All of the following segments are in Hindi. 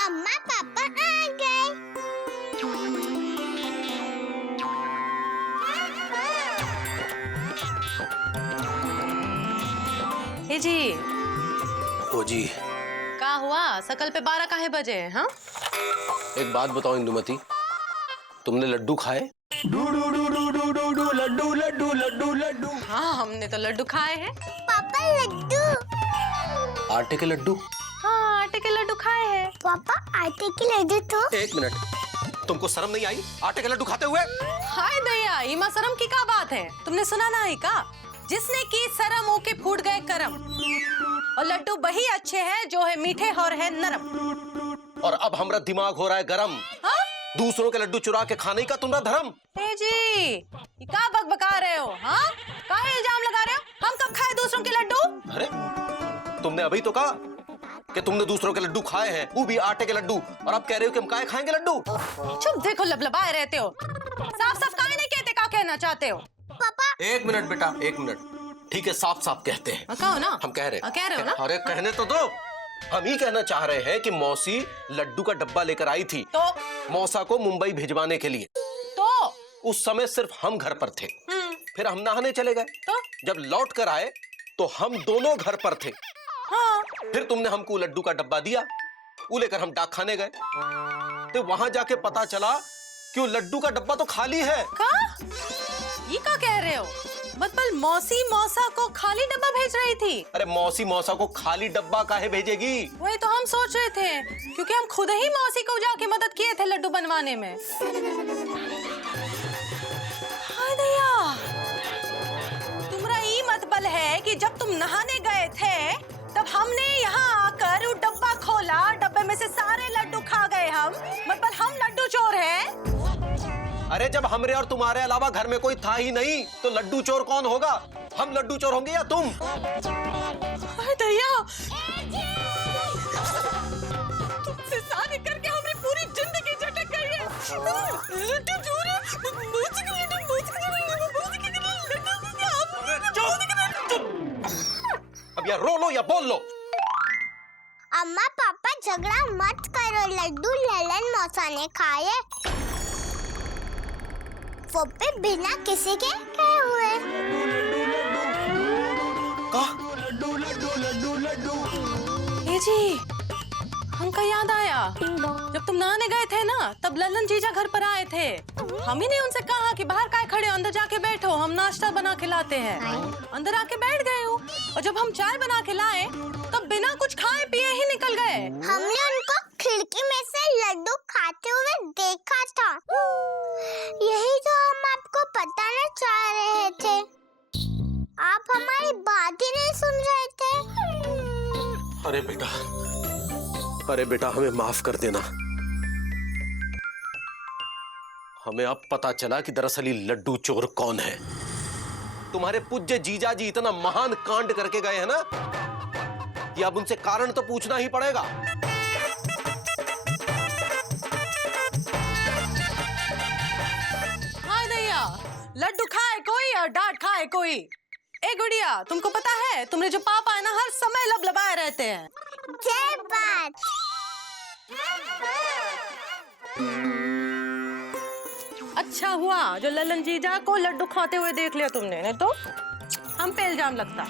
अम्मा पापा आ गए। हे जी। ओ जी। का हुआ? सकल पे 12 काहे बजे? हाँ, एक बात बताओ इंदुमती, तुमने लड्डू खाए? डू डू डू डू डू डू डू लड्डू लड्डू लड्डू लड्डू। हाँ, हमने तो लड्डू खाए हैं। पापा लड्डू। आटे के लड्डू? हाँ, आटे के लड्डू खाए हैं। पापा आटे के लड्डू तो। एक मिनट, तुमको शर्म नहीं आई आटे के लड्डू खाते हुए? हाय दया, इमा शर्म की क्या बात है? तुमने सुना ना है का? जिसने की शर्म होके फूट गए करम। और लड्डू वही अच्छे हैं जो है मीठे और है नरम। और अब हमारा दिमाग हो रहा है गरम। हाँ? दूसरों के लड्डू चुरा के खाने का तुम्हारा धर्म। हे जी, ये क्या बकबका रहे हो? हाँ, काहे इल्जाम लगा रहे हो? हम कब खाए दूसरों के लड्डू? अरे तुमने अभी तो कहा कि तुमने दूसरों के लड्डू खाए हैं, वो भी आटे के लड्डू, और अब कह रहे हो कि हम काहे खाएंगे लड्डू? चुप देखो, लबलबाए रहते हो। साफ साफ काहे नहीं कहते, क्या कहना चाहते हो? पापा एक मिनट बेटा, एक मिनट। ठीक है, साफ साफ कहते हैं। कहो ना। हम कह रहे हो ना? अरे कहने तो दो। हम ही कहना चाह रहे हैं कि मौसी लड्डू का डब्बा लेकर आई थी तो मौसा को मुंबई भिजवाने के लिए। तो उस समय सिर्फ हम घर पर थे। फिर हम नहाने चले गए। तो जब लौट कर आए तो हम दोनों घर पर थे। हाँ, फिर तुमने हमको लड्डू का डब्बा दिया, वो लेकर हम डाक खाने गए। तो वहां जाके पता चला कि वो लड्डू का डब्बा तो खाली है। का? ये क्या कह रहे हो? मतलब मौसी मौसा को खाली डब्बा भेज रही थी? अरे मौसी मौसा को खाली डब्बा काहे भेजेगी? वही तो हम सोच रहे थे, क्योंकि हम खुद ही मौसी को जाके मदद किए थे लड्डू बनवाने में। हाय दया, तुम्हारा ये मतबल है कि जब तुम नहाने गए थे तब हमने यहाँ आकर वो डब्बा खोला, डब्बे में से सारे लड्डू खा गए हम, मतलब हम लड्डू चोर हैं? अरे जब हमरे और तुम्हारे अलावा घर में कोई था ही नहीं तो लड्डू चोर कौन होगा? हम लड्डू चोर होंगे या तुम? हाय दया, तुमसे शादी करके हमने पूरी जिंदगी झटक गई है। लड्डू चोर है, अब या रो लो या बोल लो। अम्मा पापा झगड़ा मत करो, लड्डू ललन मौसा ने खाए, वो पे बिना किसी के गए हुए। ए जी, हमका याद आया, जब तुम नहाने गए थे ना तब ललन जीजा घर पर आए थे। हम ही ने उनसे कहा कि बाहर काय खड़े हो, अंदर जाके बैठो, हम नाश्ता बना के लाते हैं। अंदर आके बैठ गए हो, और जब हम चाय बना के लाए तब बिना कुछ खाए पिए ही निकल गए। हमने उनको खिड़की में से लड्डू खाते हुए देखा था। यही तो हम आपको बताना चाह रहे थे, आप हमारी बात ही नहीं सुन रहे थे। अरे बेटा हमें माफ कर देना। हमें अब पता चला कि दरअसल ये लड्डू चोर कौन है। तुम्हारे पूज्य जीजा जी इतना महान कांड करके गए हैं ना कि अब उनसे कारण तो पूछना ही पड़ेगा। हाय दया, लड्डू खाए कोई और डांट खाए कोई। ए गुड़िया, तुमको पता है तुम्हारे जो पापा है ना हर समय लबलबाए रहते हैं। जय बात। अच्छा हुआ जो ललन जीजा को लड्डू खाते हुए देख लिया तुमने, नहीं तो हम पे इल्जाम लगता।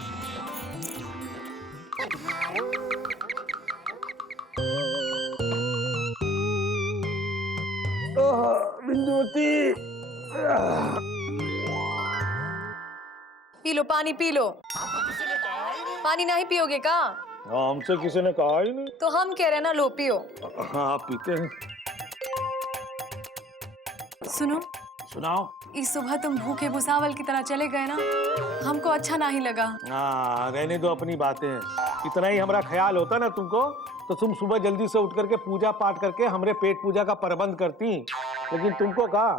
बिंदुमती, पी लो पानी, पी लो। पानी नहीं पियोगे का? हमसे किसी ने कहा ही नहीं। तो हम कह रहे हैं ना, लो पियो। हाँ आप पीते हैं। सुनो, सुनाओ। इस सुबह तुम भूखे भुसावल की तरह चले गए ना, हमको अच्छा नहीं लगा। हाँ रहने दो अपनी बातें। इतना ही हमारा ख्याल होता ना तुमको तो तुम सुबह जल्दी से उठ करके पूजा पाठ करके हमरे पेट पूजा का प्रबंध करती। लेकिन तुमको कहा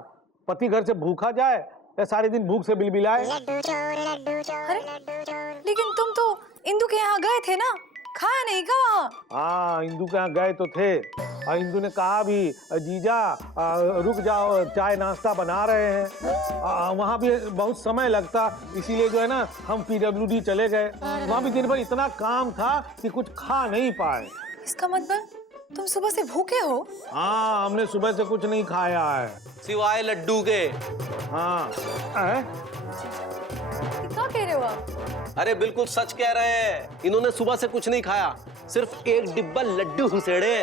पति घर से भूखा जाए या सारे दिन भूख से बिलबिलाए। अरे लेकिन तुम तो इंदु के यहाँ गए थे ना, खाया नहीं का वहाँ? हाँ इंदु के यहाँ गए तो थे, और इंदु ने कहा भी जीजा रुक जाओ, चाय नाश्ता बना रहे हैं। वहाँ भी बहुत समय लगता, इसीलिए जो है ना हम PWD चले गए। वहाँ भी दिन भर इतना काम था कि कुछ खा नहीं पाए। इसका मतलब तुम सुबह से भूखे हो? हाँ, हमने सुबह से कुछ नहीं खाया है। सिवाय लड्डू के। हाँ। क्या कह रहे हो आप? अरे बिल्कुल सच कह रहे हैं, इन्होंने सुबह से कुछ नहीं खाया, सिर्फ एक डिब्बा लड्डू हुसेड़े।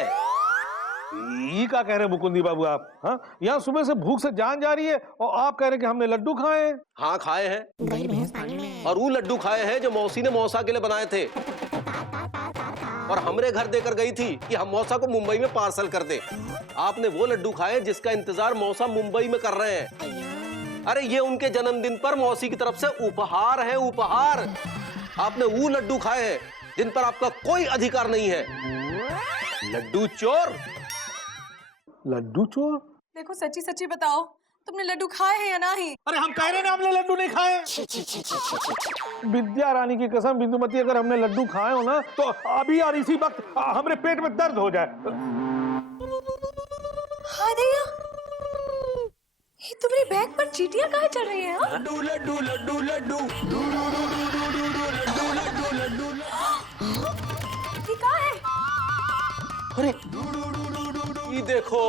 ये क्या कह रहे हैं मुकुंदी बाबू आप? हाँ, यहाँ सुबह से भूख से जान जा रही है और आप कह रहे हैं कि हमने लड्डू खाए हैं। हाँ खाए हैं, और वो लड्डू खाए हैं जो मौसी ने मौसा के लिए बनाए थे और हमरे घर देकर गई थी कि हम मौसा को मुंबई में पार्सल कर दे। आपने वो लड्डू खाए जिसका इंतजार मौसा मुंबई में कर रहे हैं। अरे ये उनके जन्मदिन पर मौसी की तरफ से उपहार है, उपहार। आपने वो लड्डू खाए हैं जिन पर आपका कोई अधिकार नहीं है। लड्डू चोर। लड्डू चोर? देखो सच्ची सच्ची बताओ, तुमने लड्डू खाए हैं या नहीं? अरे हम कह रहे हैं हमने लड्डू नहीं खाए। विद्या रानी की कसम बिंदुमती, अगर हमने लड्डू खाए हो ना तो अभी और इसी वक्त हमारे पेट में दर्द हो जाए। हाय दैया, ये तुम्हारे बैग पर चींटियां काहे चढ़ रही हैं? लड्डू लड्डू लड्डू लड्डू लड्डू। ये क्या है? अरे ये देखो,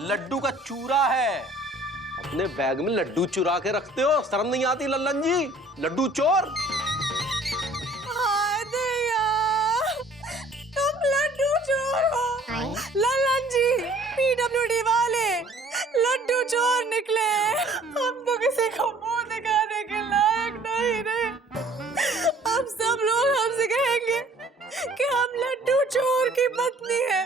लड्डू का चूरा है। अपने बैग में लड्डू चुरा के रखते हो, शर्म नहीं आती लल्लन जी? लड्डू चोर। हाय दैया, तुम लड्डू चोर हो। लल्लन जी, पीडब्ल्यूडी वाले लड्डू चोर निकले। हम तो किसी को मुंह दिखाने के लायक नहीं रहे। अब सब लोग हमसे कहेंगे कि हम लड्डू चोर की पत्नी है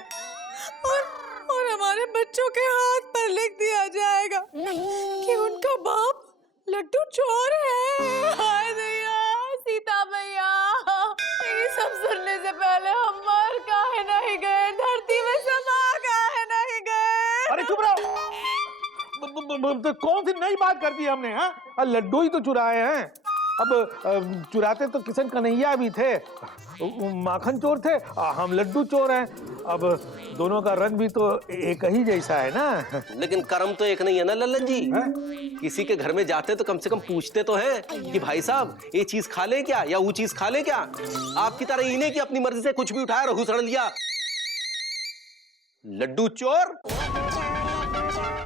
और हमारे बच्चों के हाथ पर लिख दिया जाएगा कि उनका बाप लड्डू चोर है। हाय दैया, सीता मैया, ये सब सुनने से पहले हम मर काहे नहीं गए, धरती में समा काहे नहीं गए? अरे चुप रहो। कौन सी नई बात कर दी हमने? हाँ, लड्डू ही तो चुराए हैं। अब चुराते तो किशन कन्हैया भी थे, माखन चोर थे, हम लड्डू चोर हैं। अब दोनों का रंग भी तो एक ही जैसा है ना। लेकिन कर्म तो एक नहीं है ना लल्लन जी? किसी के घर में जाते तो कम से कम पूछते तो हैं कि भाई साहब ये चीज खा ले क्या, या वो चीज खा ले क्या। आपकी तरह इन्हें कि अपनी मर्जी से कुछ भी उठाया और हुसड़ लिया। लड्डू चोर।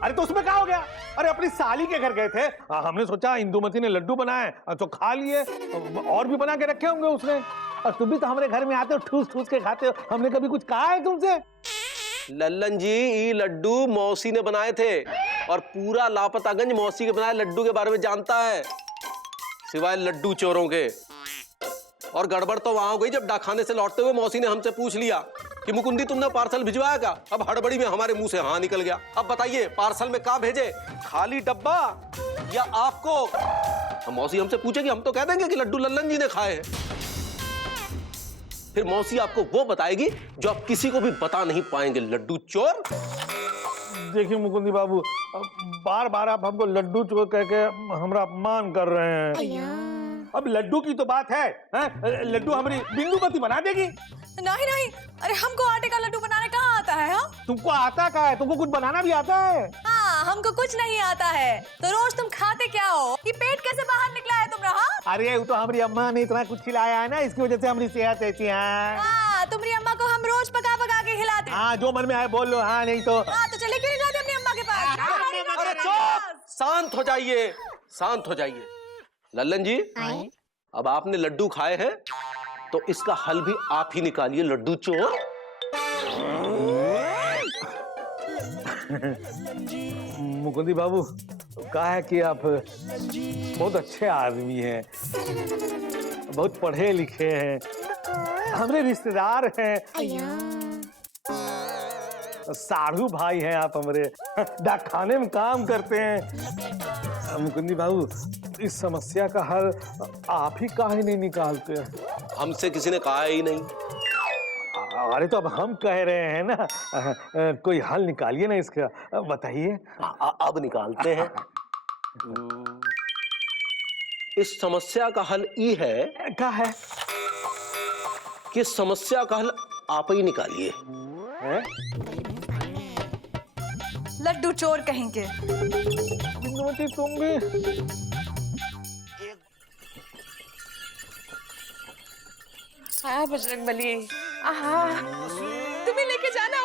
अरे तो उसमें क्या हो गया? अरे अपनी साली के घर गए थे, हमने सोचा इंदुमती ने लड्डू बनाए तो खा लिए, और भी बना के रखे होंगे उसने। और तुम भी तो हमारे घर में आते हो, ठूस ठूस के खाते हो। हमने कभी कुछ कहा है तुमसे? लल्लन जी, ये लड्डू मौसी ने बनाए थे और पूरा लापतागंज मौसी के बनाए लड्डू के बारे में जानता है, सिवाय लड्डू चोरों के। और गड़बड़ तो वहां हो गई जब डाकखाने से लौटते हुए मौसी ने हमसे पूछ लिया कि मुकुंदी तुमने पार्सल भिजवाया क्या? अब हड़बड़ी में हमारे मुंह से हाँ निकल गया। अब बताइए पार्सल में क्या भेजे, खाली डब्बा या आपको? हम मौसी हमसे पूछेगी, हम तो कह देंगे कि लड्डू लल्लन जी ने खाए हैं। फिर मौसी आपको वो बताएगी जो आप किसी को भी बता नहीं पाएंगे। लड्डू चोर। देखिए मुकुंदी बाबू, बार बार आप हमको लड्डू चोर कह के हमारा अपमान कर रहे हैं। अब लड्डू की तो बात है, लड्डू हमारी बिंदुमती बना देगी। नहीं नहीं, अरे हमको आटे का लड्डू बनाने कहाँ आता है? हाँ, तुमको आता क्या है? तुमको कुछ बनाना भी आता है? हाँ, हमको कुछ नहीं आता है। तो रोज तुम खाते क्या हो? ये पेट कैसे बाहर निकला है तुम्हारा? हाँ, अरे वो तो हमारी अम्मा ने इतना कुछ खिलाया है ना, इसकी वजह से हमारी सेहत ऐसी है। हाँ, तुम्हारी अम्मा को हम रोज पका पका के खिलाते। हाँ, जो मन में आए बोल लो, हाँ नहीं तो। हाँ, तो चले क्यों नहीं जाते अपनी अम्मा के पास? अरे चुप, शांत हो जाइए, शांत हो जाइए। लल्लन जी, अब आपने लड्डू खाए हैं तो इसका हल भी आप ही निकालिए। लड्डू चोर। मुकुंदी बाबू, कहा है कि आप बहुत अच्छे आदमी हैं, बहुत पढ़े लिखे हैं, हमारे रिश्तेदार हैं, साधु भाई हैं आप हमारे, डाकखाने में काम करते हैं। मुकुंदी बाबू, इस समस्या का हल आप ही काहे नहीं निकालते? हमसे किसी ने कहा ही नहीं। अरे तो अब हम कह रहे हैं ना, कोई हल निकालिए ना इसका, बताइए। अब निकालते हैं। इस समस्या का हल ये है, क्या है? कि समस्या का हल आप ही निकालिए। लड्डू चोर कहेंगे। बिंदुमती तुम भी। हाँ बजरंगबली, तुम्हें लेके जाना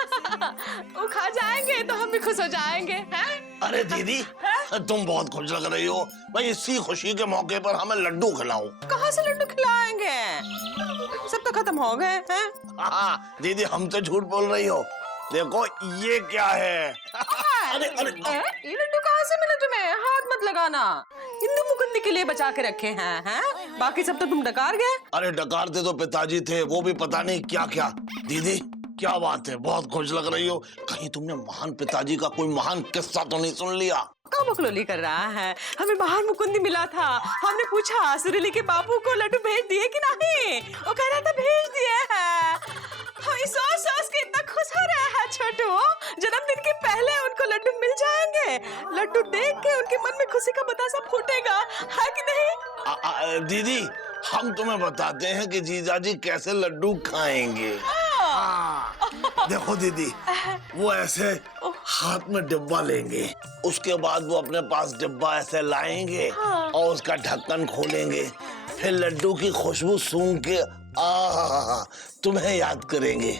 वो खा जाएंगे तो हम भी खुश हो जाएंगे, हैं? अरे दीदी, तुम बहुत खुश लग रही हो। भाई इसी खुशी के मौके पर हमें लड्डू खिलाओ। कहाँ से लड्डू खिलाएंगे? सब तो खत्म हो गए हैं। हाँ दीदी, हमसे झूठ बोल रही हो। देखो ये क्या है। अरे अरे ये लड्डू कहाँ से मिले तुम्हें? हाथ मत लगाना, इंदु मुकुंदी के लिए बचा के रखे हैं, हैं? बाकी सब तो तुम डकार गए। अरे डकारते तो पिताजी थे, वो भी पता नहीं क्या क्या। दीदी क्या बात है, बहुत खुश लग रही हो। कहीं तुमने महान पिताजी का कोई महान किस्सा तो नहीं सुन लिया? कब बकलोली कर रहा है? हमें बाहर मुकुंदी मिला था, हमने पूछा सुरीली के बापू को लड्डू भेज दिए कि नहीं। वो कह रहा था भेज दिए हैं। हम सोच के इतना खुश हो रहा है छोटू। जन्मदिन के पहले उनको लड्डू मिल जाएंगे। लड्डू देख के उनके मन में खुशी का बतासा फूटेगा, है कि नहीं? दीदी हम तुम्हें बताते हैं कि जीजाजी कैसे लड्डू खाएंगे। देखो दीदी, वो ऐसे हाथ में डिब्बा लेंगे, उसके बाद वो अपने पास डिब्बा ऐसे लाएंगे और उसका ढक्कन खोलेंगे, फिर लड्डू की खुशबू सूंघ के तुम्हें याद करेंगे।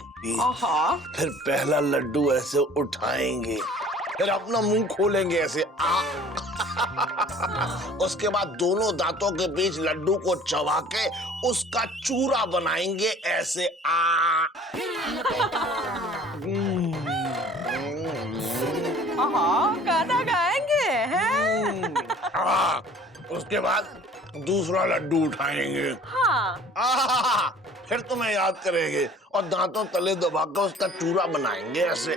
फिर पहला लड्डू ऐसे उठाएंगे, फिर अपना मुंह खोलेंगे ऐसे उसके बाद दोनों दांतों के बीच लड्डू को चबा के उसका चूरा बनाएंगे ऐसे गाना गाएंगे, हैं? उसके बाद दूसरा लड्डू उठाएंगे। फिर तुम्हें याद करेंगे और दांतों तले दबाकर उसका चूरा बनाएंगे ऐसे।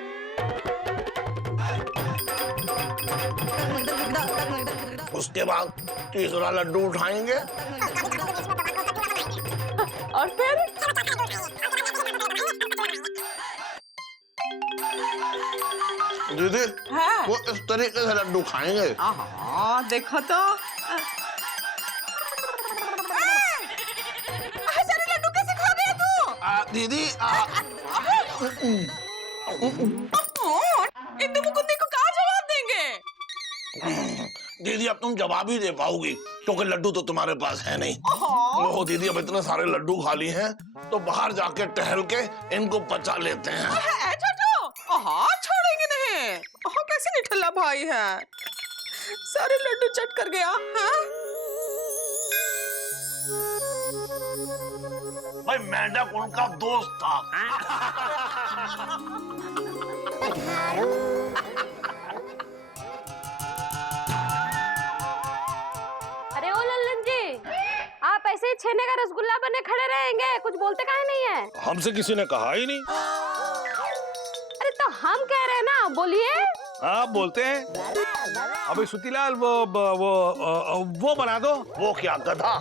उसके बाद तीसरा लड्डू उठाएंगे और फिर दीदी वो इस तरीके से लड्डू खाएंगे। देखो तो सारे लड्डू कैसे खा गया तू? दीदी इंदु मुकुंदी को कहाँ जवाब देंगे? दीदी अब तुम जवाब ही दे पाओगी क्योंकि लड्डू तो तुम्हारे पास है नहीं। ओह दीदी, अब इतने सारे लड्डू खा लिए हैं तो बाहर जाके टहल के इनको पचा लेते हैं। छोड़ेंगे नहीं। कैसे निठल्ला भाई है, सारे लड्डू चट कर गया। भाई मेंढक उनका दोस्त था। अरे ओ लल्लन जी, आप ऐसे ही छेने का रसगुल्ला बने खड़े रहेंगे, कुछ बोलते काहे नहीं है? हमसे किसी ने कहा ही नहीं। अरे तो हम कह रहे हैं ना, बोलिए। हाँ बोलते हैं। अबे सुतीलाल वो बना दो। वो क्या गधा?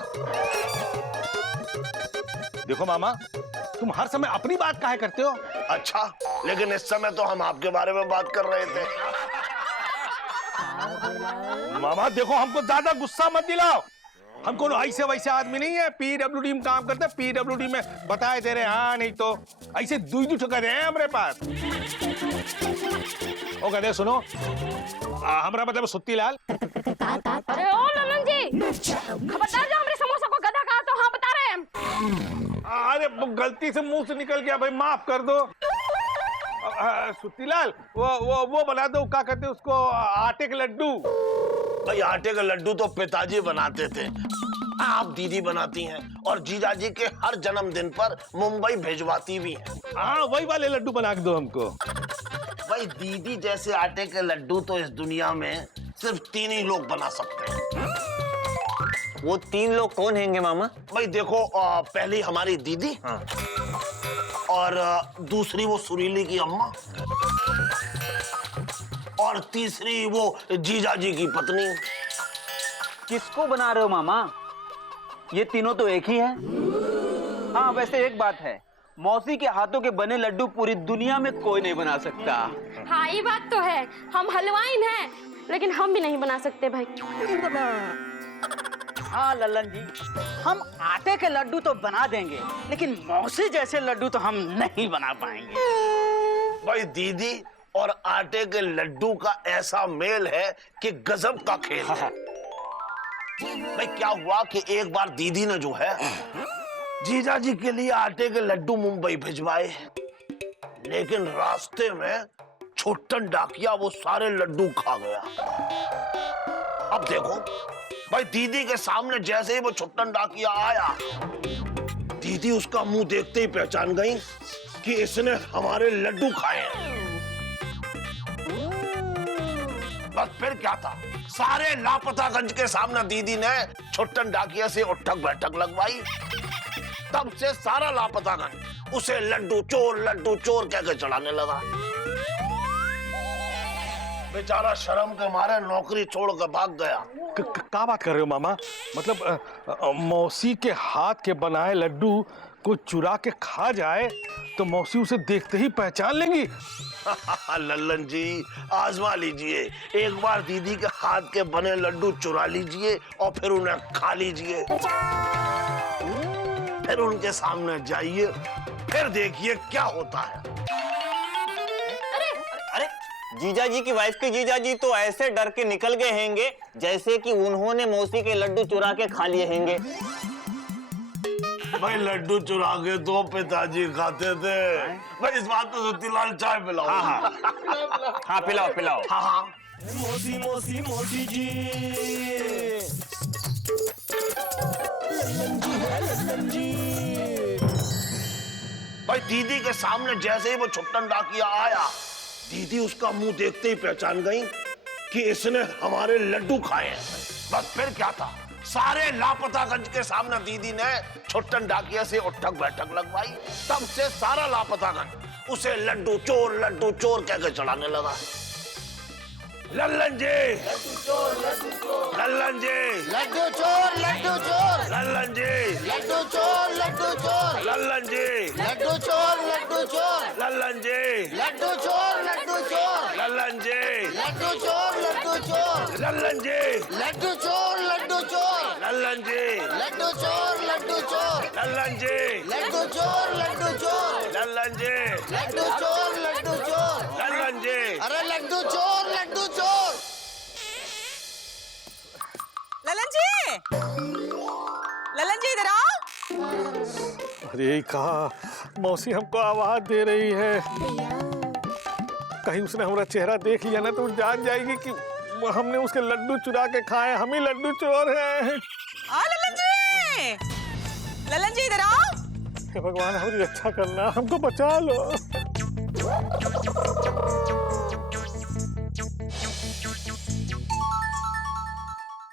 देखो मामा, तुम हर समय अपनी बात काहे करते हो? अच्छा, लेकिन इस समय तो हम आपके बारे में बात कर रहे थे। मामा देखो, हमको ज्यादा गुस्सा मत दिलाओ। हम कोनो ऐसे वैसे आदमी नहीं है, पीडब्ल्यूडी में काम करते हैं, पीडब्ल्यूडी में बताए दे रहे। हाँ नहीं तो ऐसे दुई ठुका दे हमारे पास। ओ कहते सुनो, हमारा मतलब सुत्तीलाल। अरे ओ लल्लन जी, खबरदार जो हमारे समोसा को गधा कहा तो हाँ बता रहे हैं। अरे गलती से मुंह से निकल गया भाई, माफ कर दो। सुत्तीलाल वो बना दो, क्या कहते उसको, आटे के लड्डू। भाई आटे का लड्डू तो पिताजी बनाते थे, आप दीदी बनाती हैं और जीजाजी के हर जन्मदिन पर मुंबई भेजवाती भी हैं। हाँ वही वाले लड्डू बना के दो हमको। भाई दीदी जैसे आटे के लड्डू तो इस दुनिया में सिर्फ 3 ही लोग बना सकते हैं। वो 3 लोग कौन हैंगे मामा? भाई देखो, पहली हमारी दीदी, और दूसरी वो सुरीली की अम्मा, और तीसरी वो जीजाजी की पत्नी। किसको बना रहे हो मामा? ये तीनों तो एक ही है। हाँ वैसे एक बात है, मौसी के हाथों के बने लड्डू पूरी दुनिया में कोई नहीं बना सकता। हाँ ये बात तो है, हम हलवाइन हैं, लेकिन हम भी नहीं बना सकते भाई। हाँ लल्लन जी, हम आटे के लड्डू तो बना देंगे, लेकिन मौसी जैसे लड्डू तो हम नहीं बना पाएंगे। भाई दीदी और आटे के लड्डू का ऐसा मेल है कि गजब का खेल है। भाई क्या हुआ कि एक बार दीदी ने जो है जीजाजी के लिए आटे के लड्डू मुंबई भिजवाए, लेकिन रास्ते में छोटन डाकिया वो सारे लड्डू खा गया। अब देखो भाई, दीदी के सामने जैसे ही वो छोटन डाकिया आया, दीदी उसका मुंह देखते ही पहचान गई कि इसने हमारे लड्डू खाए हैं। बस फिर क्या था, सारे लापतागंज के सामने दीदी ने छोटन डाकिया से उठक बैठक लगवाई। तब से सारा लापतागंज उसे लड्डू चोर कह के चढ़ाने लगा। बेचारा शर्म के मारे नौकरी छोड़ कर भाग गया। क्या बात कर रहे हो मामा? मतलब मौसी के हाथ के बनाए लड्डू को चुरा के खा जाए तो मौसी उसे देखते ही पहचान लेंगी? लल्लन जी, आजमा लीजिए, एक बार दीदी के हाथ के बने लड्डू चुरा लीजिए और फिर उन्हें खा लीजिए। फिर उनके सामने जाइए, फिर देखिए क्या होता है। अरे जीजा जी की वाइफ के जीजा जी तो ऐसे डर के निकल गए हैंगे जैसे कि उन्होंने मौसी के लड्डू चुरा के खा लिए हैंगे। भाई लड्डू चुरा के तो पिताजी खाते थे। भाई इस बात पे सतीलाल चाय पिलाओ। हाँ पिलाओ पिलाओ। हाँ। मौसी मौसी मौसी जी, लल्लन जी। भाई दीदी के सामने जैसे ही वो छोटन डाकिया आया, दीदी उसका मुंह देखते ही पहचान गई कि इसने हमारे लड्डू खाए हैं। बस फिर क्या था, सारे लापतागंज के सामने दीदी ने छोटन डाकिया से उठक बैठक लगवाई। तब से सारा लापतागंज उसे लड्डू चोर कह के चढ़ाने लगा। लल्लन जी, लल्लन जी, लड्डू चोर लल्लन जी, लड्डू चोर लल्लन जी, लड्डू चोर लल्लन जी, लड्डू चोर लल्लन जी, लड्डू चोर लल्लन जी, लड्डू चोर लल्लन जी, लड्डू चोर लल्लन जी, लड्डू चोर लल्लन जी, लड्डू चोर लल्लन जी, लड्डू चोर लल्लन जी। अरे लड्डू चोर ललन जी इधर आओ। अरे कहा मौसी हमको आवाज दे रही है, कहीं उसने हमारा चेहरा देख लिया ना तो जान जाएगी कि हमने उसके लड्डू चुरा के खाए, हम ही लड्डू चोर हैं। ललन जी इधर आओ। हे भगवान, हमारी रक्षा करना, हमको बचा लो।